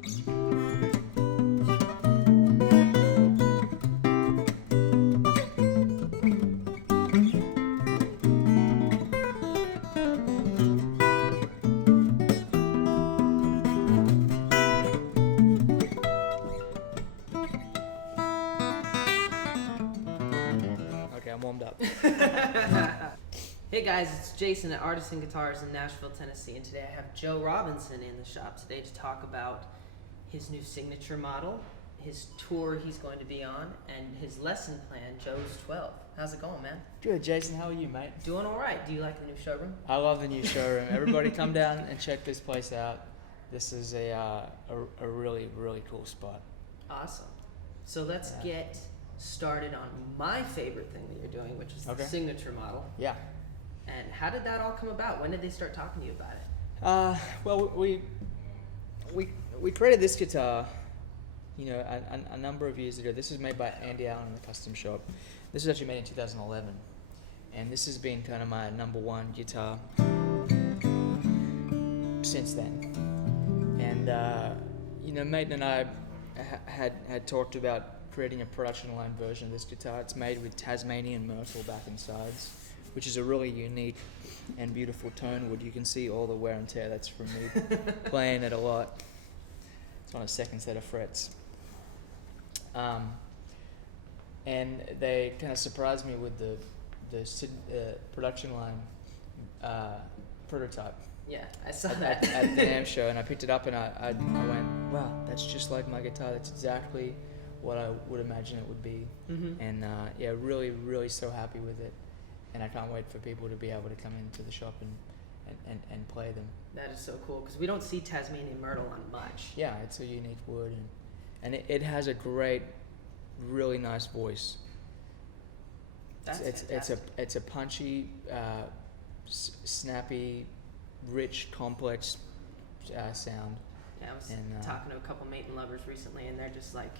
Okay, I'm warmed up. Hey guys, it's Jason at Artisan Guitars in Nashville, Tennessee, and today I have Joe Robinson in the shop today to talk about his new signature model, his tour he's going to be on, and his lesson plan, Joe's 12. How's it going, man? Good, Jason. How are you, mate? Doing all right. Do you like the new showroom? I love the new showroom. Everybody come down and check this place out. This is a really, really cool spot. Awesome. So let's get started on my favorite thing that you're doing, which is the signature model. Yeah. And how did that all come about? When did they start talking to you about it? Well, we created this guitar, a number of years ago. This was made by Andy Allen in the custom shop. This was actually made in 2011, and this has been kind of my number one guitar since then. And Maton and I had talked about creating a production line version of this guitar. It's made with Tasmanian myrtle back and sides, which is a really unique and beautiful tone wood. You can see all the wear and tear. That's from me playing it a lot. It's on a second set of frets. And they kind of surprised me with the production line prototype. Yeah, I saw that. At the NAMM show, and I picked it up and I went, wow, that's just like my guitar. That's exactly what I would imagine it would be. Mm-hmm. And really, really so happy with it. And I can't wait for people to be able to come into the shop and play them. That is so cool, because we don't see Tasmanian myrtle on much. Yeah, it's a unique wood, and it has a great, really nice voice. It's a punchy, snappy, rich, complex sound. Yeah, I was talking to a couple Maton lovers recently, and they're just like,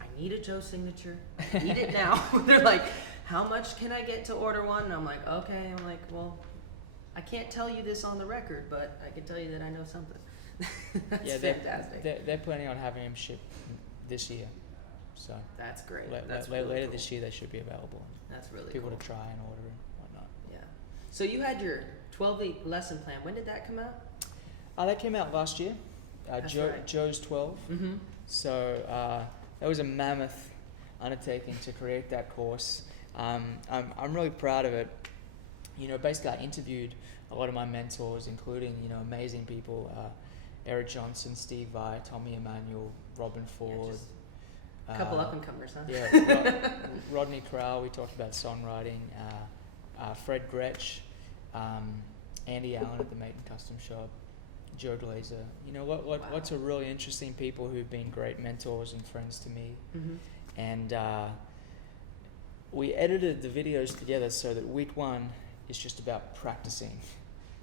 I need a Joe signature. I need it now. They're like, how much can I get to order one? And I'm like, okay. I'm like, well, I can't tell you this on the record, but I can tell you that I know something. That's fantastic. They're planning on having them ship this year. So that's great. Later this year, they should be available. That's really people cool. To try and order and whatnot. Yeah. So you had your 12-week lesson plan. When did that come out? That came out last year. Right. Joe's 12. Mm-hmm. So that was a mammoth undertaking to create that course. I'm really proud of it. Basically I interviewed a lot of my mentors, including, amazing people, Eric Johnson, Steve Vai, Tommy Emmanuel, Robin Ford. A couple up-and-comers, huh? Yeah, Rodney Crowell, we talked about songwriting, Fred Gretsch, Andy Allen at the Maton Custom Shop, Joe Glazer. Lots of really interesting people who've been great mentors and friends to me. Mm-hmm. And we edited the videos together so that week one is just about practicing.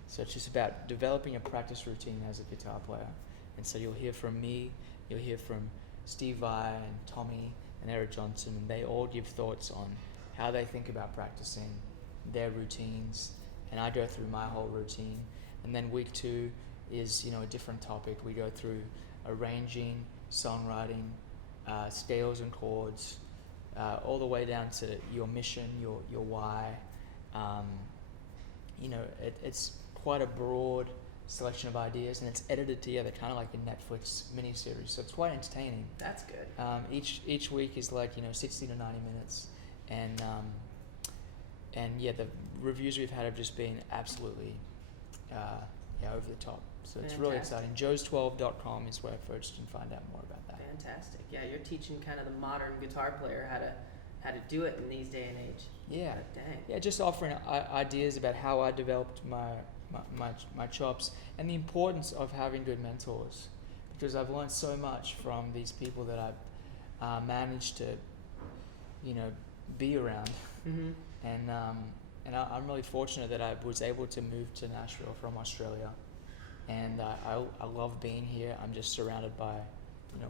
So it's just about developing a practice routine as a guitar player. And so you'll hear from me, you'll hear from Steve Vai and Tommy and Eric Johnson, and they all give thoughts on how they think about practicing, their routines, and I go through my whole routine. And then week two is a different topic. We go through arranging, songwriting, scales and chords, all the way down to your mission, your why. It's quite a broad selection of ideas, and it's edited together, kind of like a Netflix miniseries. So it's quite entertaining. That's good. Each week is like 60 to 90 minutes, and the reviews we've had have just been absolutely over the top. So it's really exciting. Joes12.com is where folks can find out more about that. Fantastic. Yeah, you're teaching kind of the modern guitar player how to do it in these day and age. Yeah. Dang. Yeah, just offering ideas about how I developed my chops, and the importance of having good mentors, because I've learned so much from these people that I've managed to be around. Mm-hmm. And I'm really fortunate that I was able to move to Nashville from Australia, and I love being here. I'm just surrounded by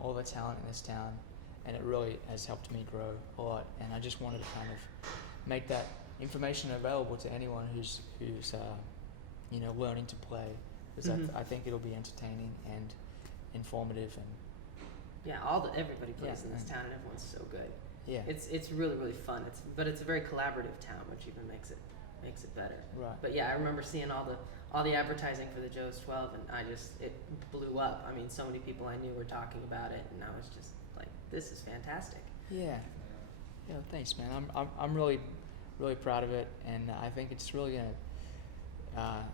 all the talent in this town, and it really has helped me grow a lot. And I just wanted to kind of make that information available to anyone who's learning to play, because I think it'll be entertaining informative and Yeah, everybody plays in this town, and everyone's so good. yeah. It's really really fun. But it's a very collaborative town, which even makes it better. Right. But yeah, I remember seeing all the advertising for the Joe's 12, and it blew up. I mean, so many people I knew were talking about it, and I was just like, this is fantastic. Yeah. Yeah. Thanks, man. I'm really proud of it, and I think it's really gonna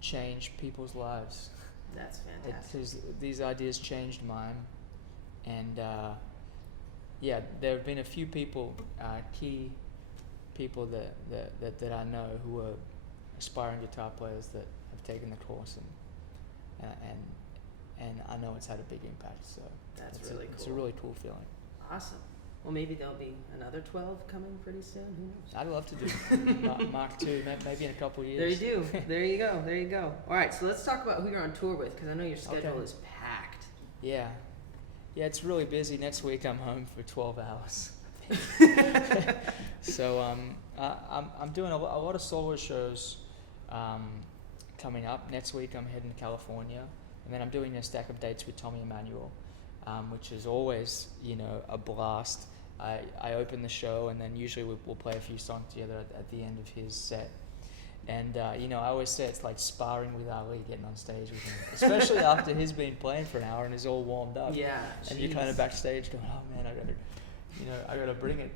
change people's lives. That's fantastic. Because these ideas changed mine, and yeah, there have been a few people, key people that I know who are aspiring guitar players that have taken the course, and I know it's had a big impact. So That's really cool. It's a really cool feeling. Awesome. Well, maybe there'll be another 12 coming pretty soon. Who knows? I'd love to do Mark II, maybe in a couple of years. There you do. There you go. There you go. All right, so let's talk about who you're on tour with, because I know your schedule Okay. is packed. Yeah, it's really busy. Next week I'm home for 12 hours. So I'm doing a lot of solo shows coming up. Next week I'm heading to California, and then I'm doing a stack of dates with Tommy Emmanuel, which is always a blast. I open the show, and then usually we'll play a few songs together at the end of his set. And I always say it's like sparring with Ali, getting on stage with him, especially after he's been playing for an hour and is all warmed up. Yeah. And you're kind of backstage going, oh man, I gotta bring it.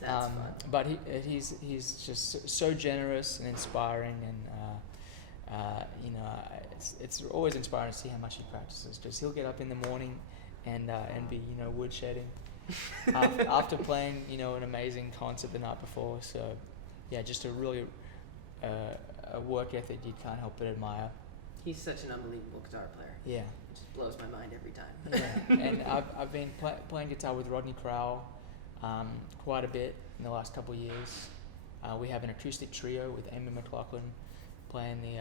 That's fun. But he's just so generous and inspiring, and it's always inspiring to see how much he practices. Just he'll get up in the morning and be woodshedding after playing an amazing concert the night before. So yeah, just a really a work ethic you can't help but admire. He's such an unbelievable guitar player. Yeah. It just blows my mind every time. Yeah. And I've been playing guitar with Rodney Crowell quite a bit in the last couple of years. We have an acoustic trio with Amy McLaughlin playing the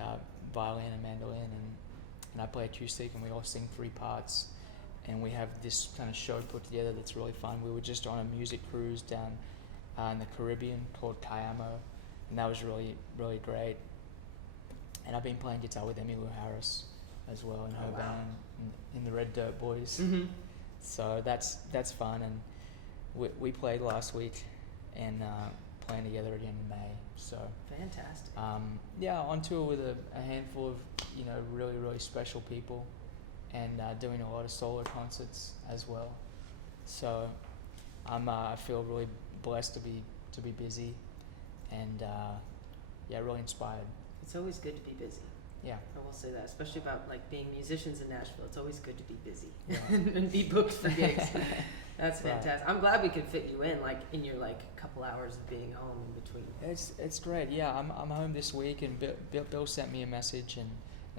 violin and mandolin, and I play acoustic, and we all sing 3 parts. And we have this kind of show put together that's really fun. We were just on a music cruise down in the Caribbean called Cayamo, and that was really, really great. And I've been playing guitar with Emmylou Harris as well in her band, in the Red Dirt Boys. Mm-hmm. So that's fun, and we played last week, and playing together again in May. So fantastic. On tour with a handful of really, really special people, and doing a lot of solo concerts as well. So I feel really blessed to be busy, and really inspired. It's always good to be busy. Yeah. I will say that, especially about being musicians in Nashville. It's always good to be busy Yeah. and be booked for gigs. That's Right. fantastic. I'm glad we could fit you in, in your couple hours of being home in between. It's great. Yeah, I'm home this week, and Bill sent me a message and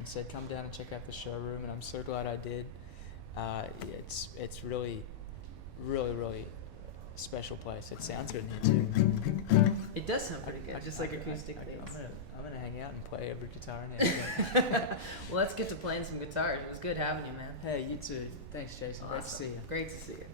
said come down and check out the showroom, and I'm so glad I did. It's really, really, really special place. It sounds good in here too. It does sound pretty good, just like acoustic I'm things. gonna hang out and play every guitar in here. Well, let's get to playing some guitars. It was good having you, man. Hey, you too. Thanks, Jason. Great to Awesome. see you. Great to see you.